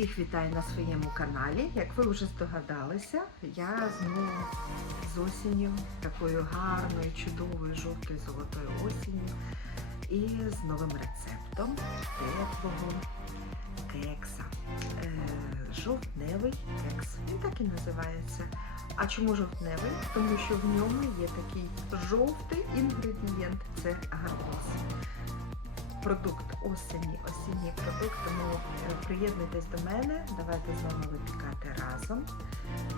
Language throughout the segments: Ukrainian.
Всіх вітаю на своєму каналі. Як ви вже здогадалися, я знову з осінню, такою гарною, чудовою, жовтою золотою осінню і з новим рецептом теплого кекса. Е, жовтневий кекс. Він так і називається. А чому жовтневий? Тому що в ньому є такий жовтий інгредієнт це гарбуз продукт осені, осінній продукт, тому е, приєднуйтесь до мене, давайте з вами випікати разом.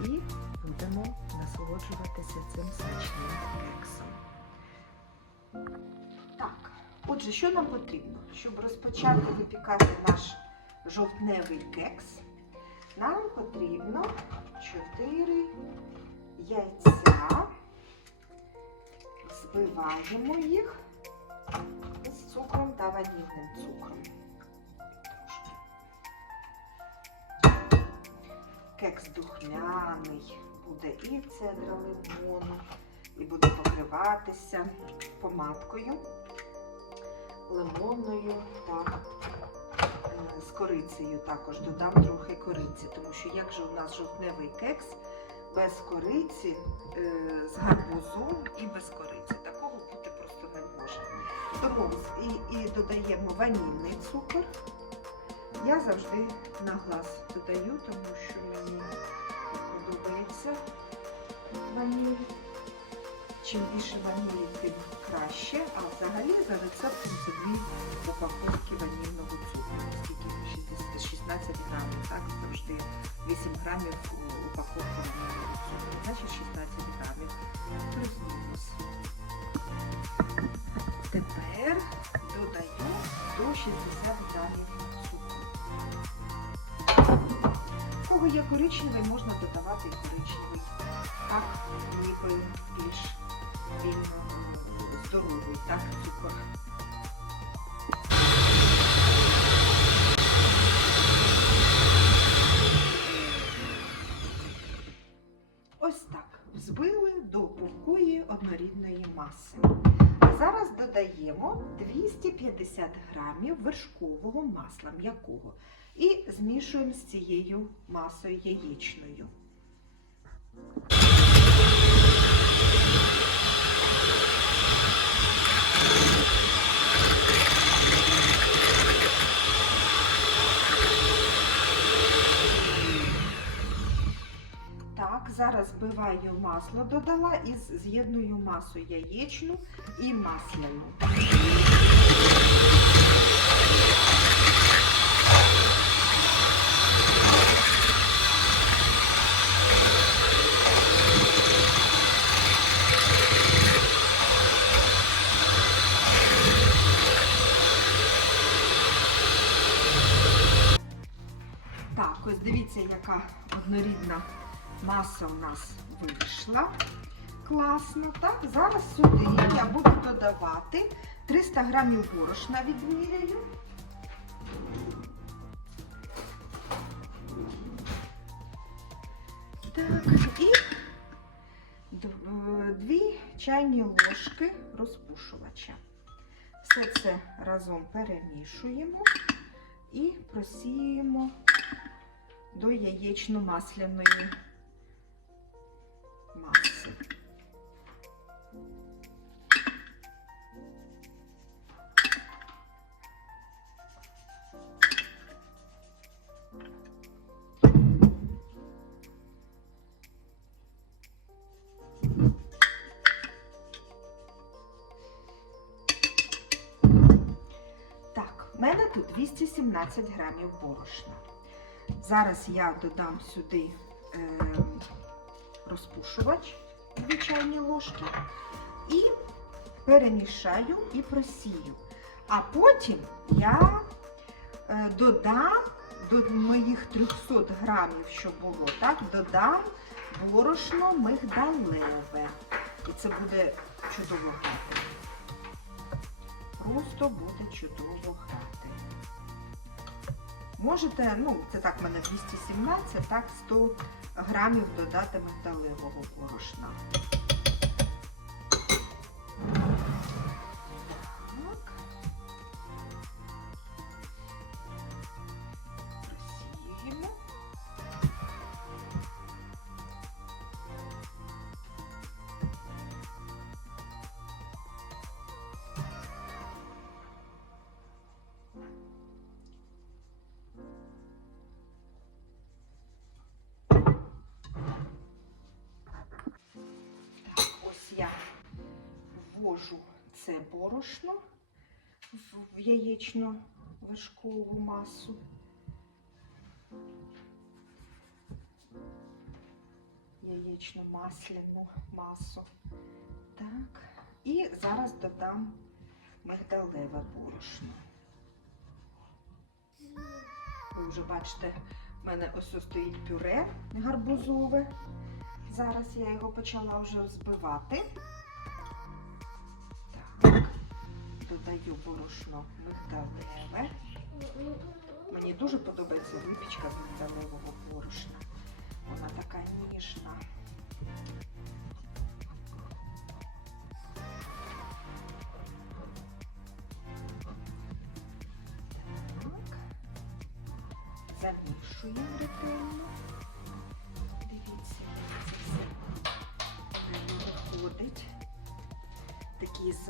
І будемо насолоджуватися цим смачним кексом. Так, отже, що нам потрібно? Щоб розпочати випікати наш жовтневий кекс, нам потрібно 4 яйця, збиваємо їх з цукром та ванільним цукром. Кекс духмяний, буде і цедра лимону, і буде покриватися помадкою лимонною та е, з корицею. Також додам трохи кориці, тому що як же у нас жовтневий кекс без кориці, е, з гарбузом і без кориці. Тому і, і додаємо ванільний цукор. Я завжди на глаз додаю, тому що мені подобається ваніль. Чим більше ванілі, тим краще. А взагалі за рецептом це дві упаковки ванільного цукру. Скільки 16 грамів, так? Завжди 8 грамів упаковка Тепер додаю до 60 грамів цукру. У кого є коричневий, можна додавати і коричневий. Так, ніби більш він е, здоровий, так, цукор. Ось так. Взбили до пухкої однорідної маси. Зараз додаємо 250 грамів вершкового масла м'якого і змішуємо з цією масою яєчною. Зараз збиваю масло, додала і з'єдную масу яєчну і масляну. Маса у нас вийшла. Класно. Так, зараз сюди я буду додавати 300 грамів борошна відміряю. Так, і е, дві чайні ложки розпушувача. Все це разом перемішуємо і просіємо до яєчно-масляної маси. В мене тут 217 грамів борошна. Зараз я додам сюди е, розпушувач дві чайні ложки і перемішаю і просію. А потім я е, додам до моїх 300 грамів, що було, так, додам борошно мигдалеве. І це буде чудово грати. Просто буде чудово грати. Можете, ну, це так в мене 217, так, 100 грамів додати мигдалевого борошна. Це борошно в- в яєчно-вершкову масу. Яєчно-масляну масу. Так. І зараз додам мигдалеве борошно. Ви вже бачите, в мене ось стоїть пюре гарбузове. Зараз я його почала вже збивати. Додаю борошно мигдалеве. Мені дуже подобається випічка з мигдалевого борошна. Вона така ніжна. Так. Замішуємо ретельно.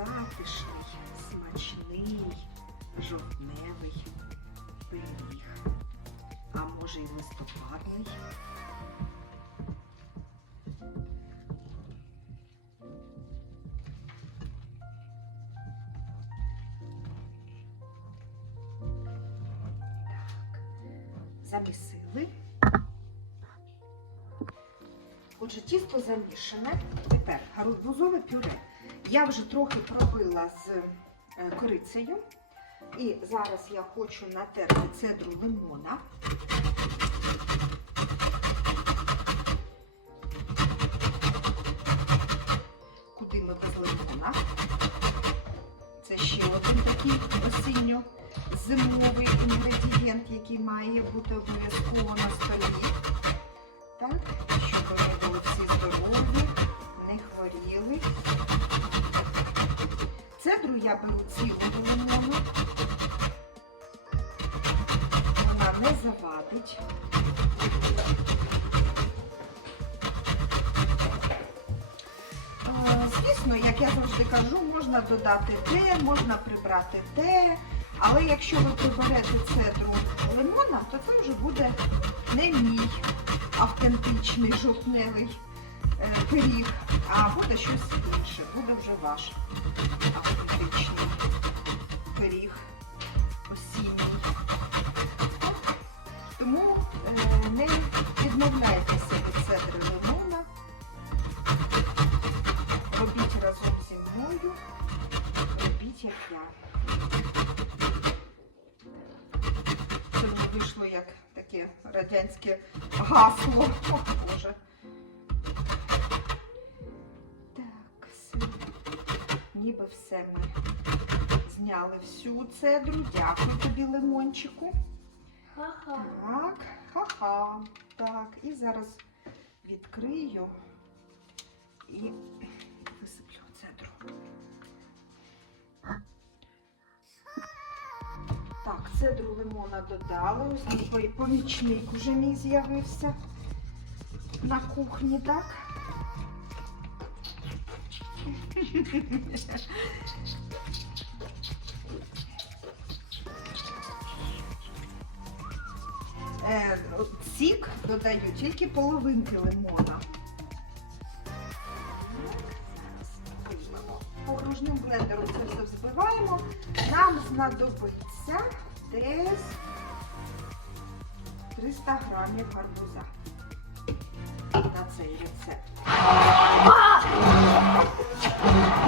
Затишний, смачний, жовтневий пиріг. А може і листопадний. замісили. Отже, тісто замішане. Тепер гарбузове пюре. Я вже трохи пробила з е, корицею. І зараз я хочу натерти цедру лимона. Куди ми без лимона? Це ще один такий осінньо-зимовий інгредієнт, який має бути обов'язково на столі. Так, щоб вони були всі здорові, не хворіли. Цедру я беру цілого лимону. Вона не завадить. Е, Звісно, як я завжди кажу, можна додати те, можна прибрати те. Але якщо ви приберете цедру лимона, то це вже буде не мій автентичний жовтневий пиріг, а буде щось інше, буде вже ваш автентичний цедру. Дякую тобі, лимончику. Ха-ха. Так, ха-ха. Так, і зараз відкрию і висиплю цедру. Так, цедру лимона додали. Ось такий помічник уже мій з'явився на кухні, так? Сік додаю тільки половинки лимона. Окружним блендером це все взбиваємо. Нам знадобиться десь 300 грамів гарбуза на цей рецепт.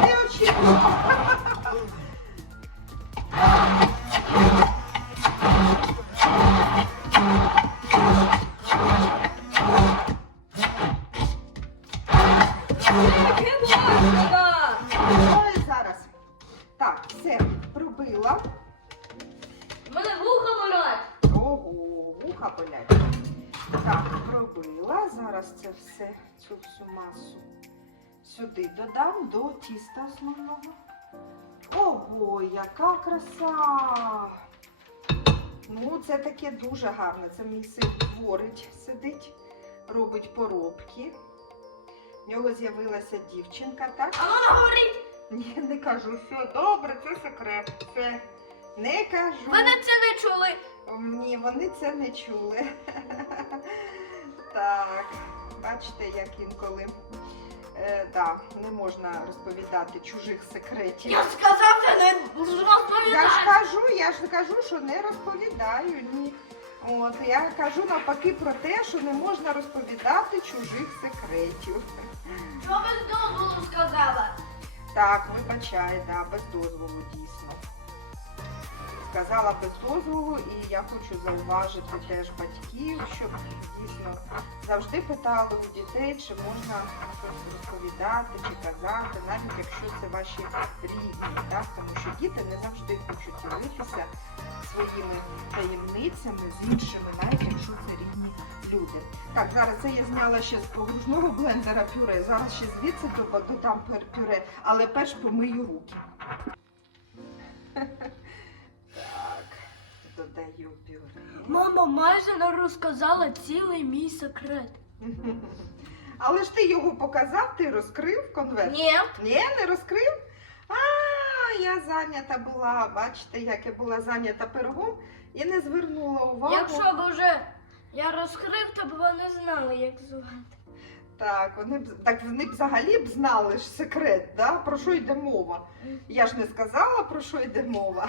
Не очікувала. Ого, яка краса! Ну, це таке дуже гарне. Це мій син творить, сидить, робить поробки. В нього з'явилася дівчинка, так? А вона говорить, Ні, не кажу, все добре, це секрет. Все. Не кажу. ви на це не чули. Ні, вони це не чули. Так, бачите, як інколи Е, да, не можна розповідати чужих секретів. Я сказав, що не Я ж кажу, я ж кажу, що не розповідаю. Ні. От я кажу навпаки про те, що не можна розповідати чужих секретів. Що без дозволу сказала? Так, вибачай, да, без дозволу дійсно. Сказала без дозволу, і я хочу зауважити теж батьків, щоб дійсно завжди питали у дітей, чи можна щось розповідати чи казати, навіть якщо це ваші рідні, так? тому що діти не завжди хочуть ділитися своїми таємницями з іншими, навіть якщо це рідні люди. Так, зараз це я зняла ще з погружного блендера пюре. Зараз ще звідси до- додам пюре, але перш помию руки. Так, додаю пюре. Мама майже не розказала цілий мій секрет. Але ж ти його показав, ти розкрив конверт? Ні. Ні, не розкрив? А, я зайнята була. Бачите, як я була зайнята пирогом і не звернула увагу. Якщо б уже я розкрив, то б вони знали, як звати. Так, вони б так вони б взагалі б знали ж секрет, да? про що йде мова. Я ж не сказала, про що йде мова.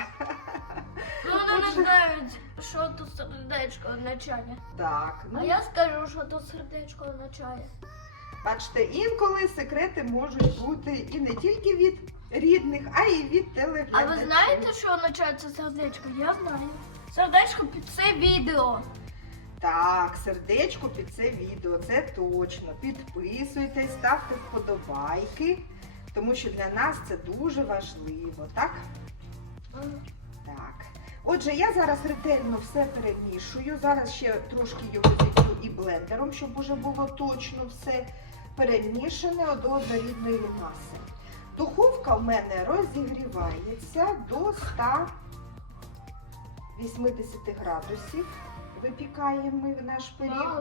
Ну, вони не знають, що тут сердечко означає. Так, ну А я скажу, що тут сердечко означає. бачите, інколи секрети можуть бути і не тільки від рідних, а й від А телеглядачів. ви знаєте, що означає це сердечко? Я знаю. Сердечко під це відео. Так, сердечко під це відео, це точно. Підписуйтесь, ставте вподобайки, тому що для нас це дуже важливо, так? Так. Отже, я зараз ретельно все перемішую. Зараз ще трошки його зітру і блендером, щоб уже було точно все перемішане до однорідної маси. Духовка в мене розігрівається до 180 градусів. Випікаємо ми наш пиріг.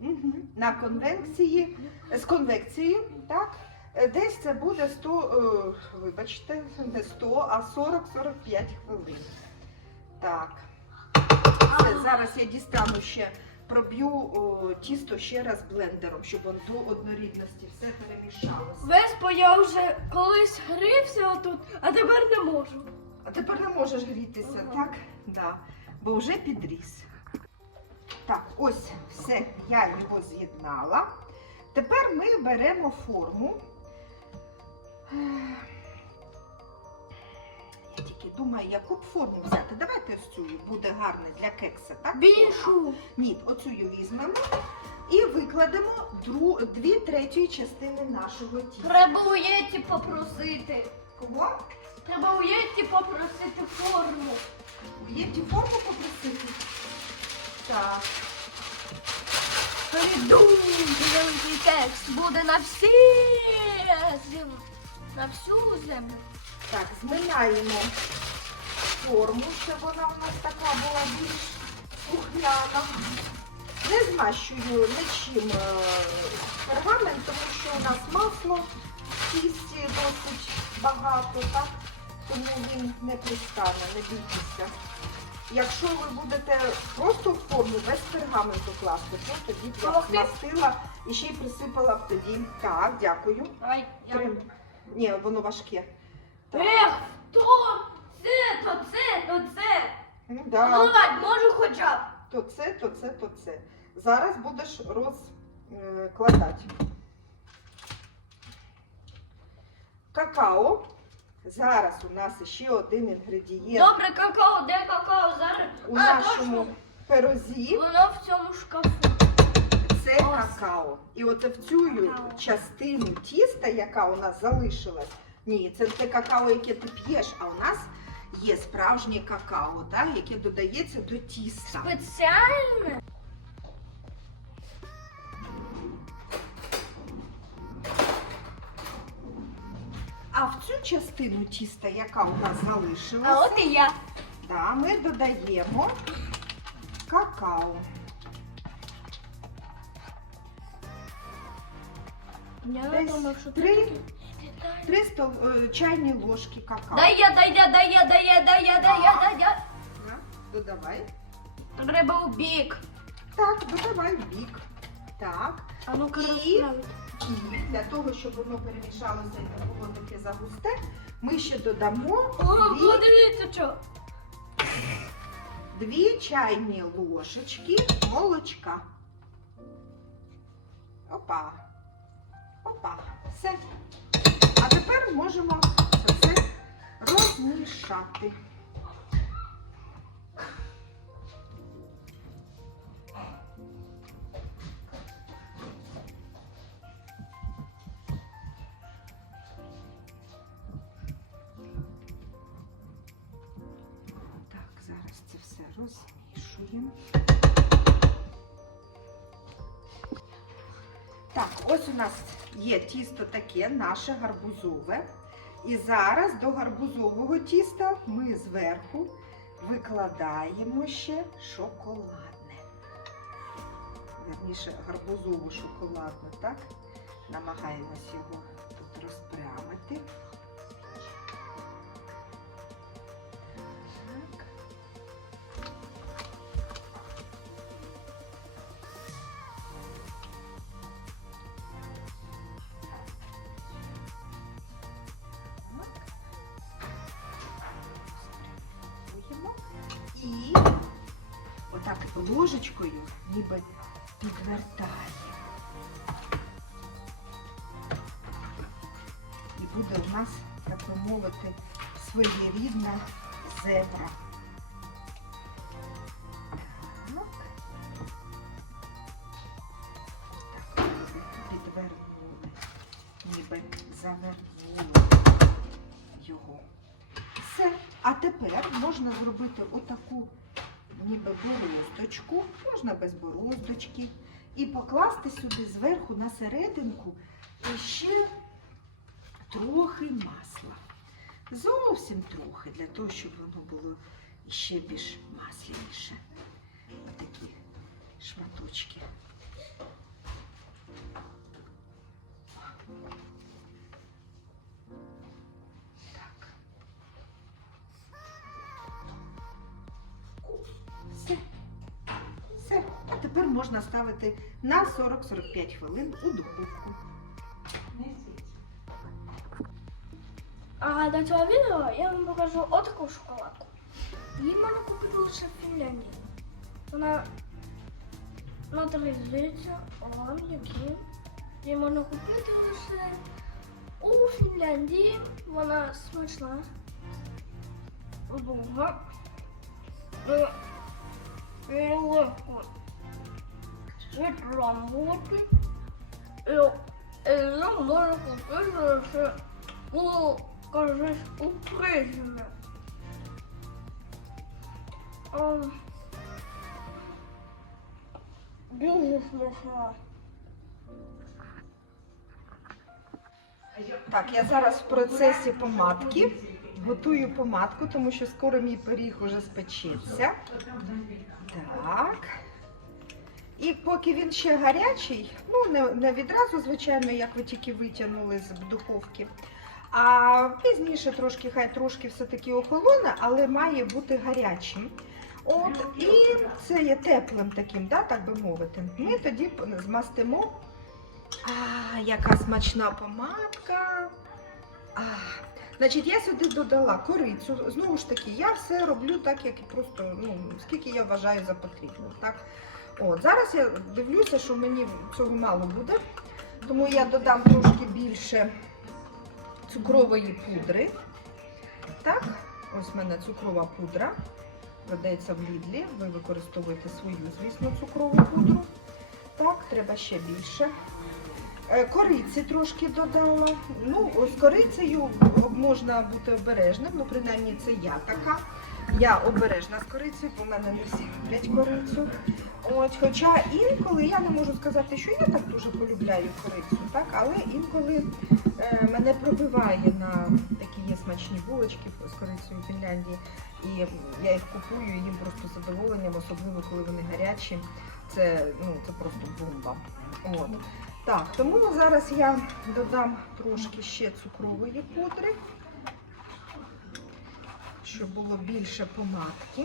Угу. На конвекції, з конвекцією, так? Е, Десь це буде 100, е, вибачте, не 100, а 40-45 хвилин. Так. Все, зараз я дістану ще, проб'ю тісто ще раз блендером, щоб воно до однорідності все перемішалося. Веспо я вже колись грився отут, а тепер не можу. А тепер не можеш грітися, Ага. так? Да. Бо вже підріс. Так, ось все, я його з'єднала. Тепер ми беремо форму. Я тільки думаю, яку б форму взяти. Давайте ось цю буде гарне для кекса, так? Більшу. Ні, оцю візьмемо і викладемо дру... дві третьої частини нашого тіста. Треба у Єті попросити. Кого? Треба у Єті попросити форму. Є ті форму попросити? Так. Придумай, текст буде на всі землю. На всю землю. Так, зминаємо форму, щоб вона у нас така була більш сухняна. Не змащую нічим е, пергамент, тому що у нас масло в тісті досить багато, так? Тому він не пристане, не бійтеся. Якщо ви будете просто в форму без пергаменту класти, то тоді б я змастила і ще й присипала б тоді. Так, дякую. Ай, я... Ні, воно важке. Ех, то це, то це, то це. Ну, да. Наливати можу хоча б. То це, то це, то це. Зараз будеш розкладати. Какао. Зараз у нас ще один інгредієнт Добре, какао, де какао зараз? у а, нашому точно. пирозі. Воно в цьому шкафу. Це Ось. какао. І от в цю Какао. частину тіста, яка у нас залишилась, ні, це те какао, яке ти п'єш, а у нас є справжнє какао, так, яке додається до тіста. Спеціальне? А в цю частину тіста, яка у нас А от і я. да, ми додаємо какао. Я Десь думав, що три. таке. Три стол, е, чайні ложки какао. Дай я, дай я, дай я, дай я, дай я, дай я, дай я. На, Додавай. Треба у бік. Так, додавай в бік. Так. А ну-ка І? розправити. І для того, щоб воно перемішалося і не було таке загусте, ми ще додамо О, дві, подивіться, що. дві чайні ложечки молочка. Опа. Опа. Все. А тепер можемо це все розмішати. Є тісто таке, наше гарбузове. І зараз до гарбузового тіста ми зверху викладаємо ще шоколадне. Верніше, гарбузово шоколадне, так? Намагаємось його тут розпрямити. Ложечкою ніби підвертаємо. І буде у нас, так би мовити, своєрідна зебра. Так. Так, підвернули, ніби завернули його. Все. А тепер можна зробити отаку ніби бороздочку, можна без бороздочки, і покласти сюди зверху на серединку ще трохи масла. Зовсім трохи, для того, щоб воно було ще більш масляніше. Отакі шматочки. Можна ставити на 40-45 хвилин у духовку. А до цього відео я вам покажу отаку шоколадку. Її можна купити лише в Фінляндії. Вона надрізується, он які. Її можна купити лише у Фінляндії. Вона смачна. Е, легко відламувати. І її можна купити лише у, кажись, у Призмі. Дуже смішно. Так, я зараз в процесі помадки. Готую помадку, тому що скоро мій пиріг уже спечеться. Так. І поки він ще гарячий, ну не, не відразу, звичайно, як ви тільки витягнули з духовки. А пізніше трошки, хай трошки все-таки охолоне, але має бути гарячим. От, і це є теплим таким, да, так би мовити. Ми тоді змастимо. А, яка смачна помадка. А, значить, я сюди додала корицю. Знову ж таки, я все роблю так, як і просто, ну, скільки я вважаю за потрібне. Так? От, зараз я дивлюся, що мені цього мало буде, тому я додам трошки більше цукрової пудри. Так, ось в мене цукрова пудра. Продається в Лідлі. Ви використовуєте свою, звісно, цукрову пудру. Так, треба ще більше. Е, Кориці трошки додала. Ну, з корицею можна бути обережним, ну принаймні це я така. Я обережна з корицею, бо в мене не всі люблять корицю. От, хоча інколи я не можу сказати, що я так дуже полюбляю корицю, так, але інколи е, мене пробиває на такі є смачні булочки з корицею в Фінляндії. І я їх купую їм просто з задоволенням, особливо коли вони гарячі. Це, ну, це просто бомба. От. Так, тому зараз я додам трошки ще цукрової пудри, щоб було більше помадки.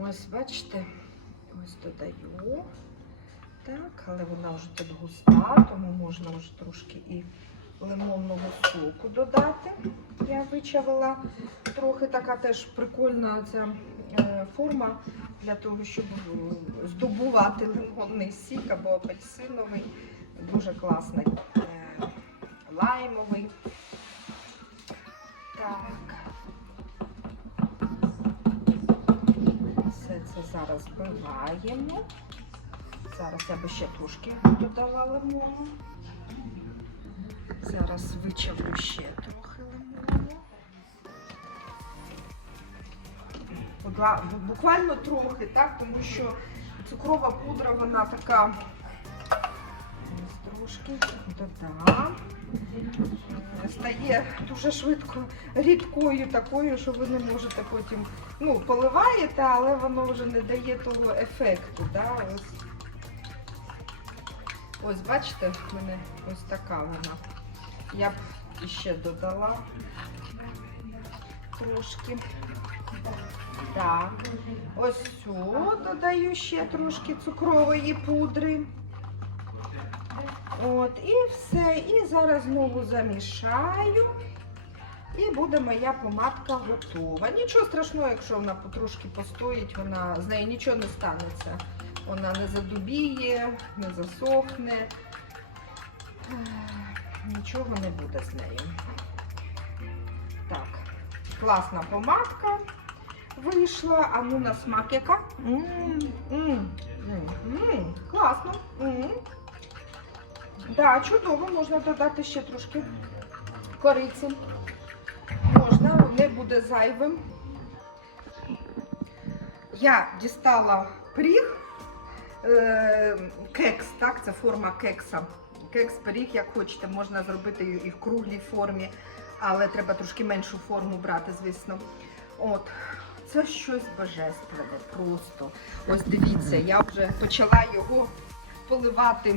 Ось, бачите, ось додаю, Так, але вона вже тут густа, тому можна вже трошки і лимонного соку додати. Я вичавила трохи така теж прикольна ця е, форма для того, щоб е, здобувати лимонний сік або апельсиновий. Дуже класний е, лаймовий. Так. Все це зараз збиваємо. Зараз я би ще трошки додала лимону. Зараз вичавлю ще трохи лимону. Буквально трохи, так, тому що цукрова пудра, вона така. Трошки додам. Стає дуже швидко рідкою такою, що ви не можете потім, ну, поливаєте, але воно вже не дає того ефекту. Да? Ось. ось бачите, в мене ось така вона. Я б іще додала трошки. Так, ось цю додаю ще трошки цукрової пудри. От, і все. І зараз знову замішаю. І буде моя помадка готова. Нічого страшного, якщо вона потрошки постоїть, вона, з нею нічого не станеться. Вона не задубіє, не засохне. Нічого не буде з нею. Так, класна помадка вийшла. А ну на смак яка? М, м, м, м, Класно. М. Так, чудово, можна додати ще трошки кориці. Можна, не буде зайвим. Я дістала пиріг, е, кекс, так, це форма кекса. Кекс, пиріг, як хочете, можна зробити і в круглій формі, але треба трошки меншу форму брати, звісно. От, це щось божественне, просто. Ось дивіться, я вже почала його поливати.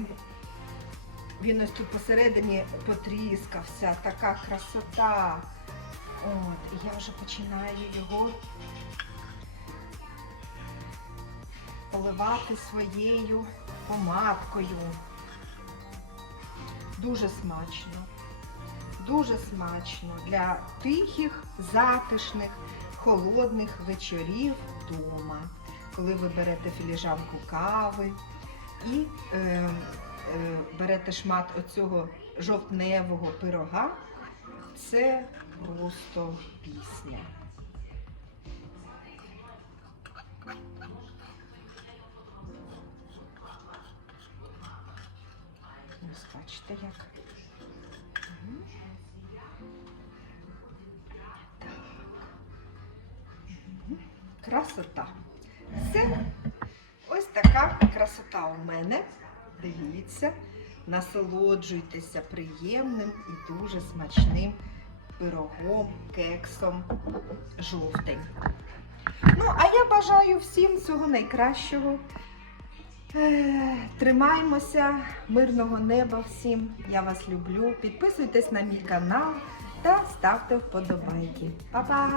Він ось тут посередині потріскався, така красота. От, і я вже починаю його поливати своєю помадкою. Дуже смачно. Дуже смачно для тихих, затишних, холодних вечорів вдома, коли ви берете філіжанку кави і е, берете шмат оцього жовтневого пирога. Це просто пісня. Ось бачите як. Красота. Все. Ось така красота у мене. Дивіться, насолоджуйтеся приємним і дуже смачним пирогом, кексом жовтень. Ну, а я бажаю всім всього найкращого. Е, Тримаймося, мирного неба всім. Я вас люблю. Підписуйтесь на мій канал та ставте вподобайки. Па-па!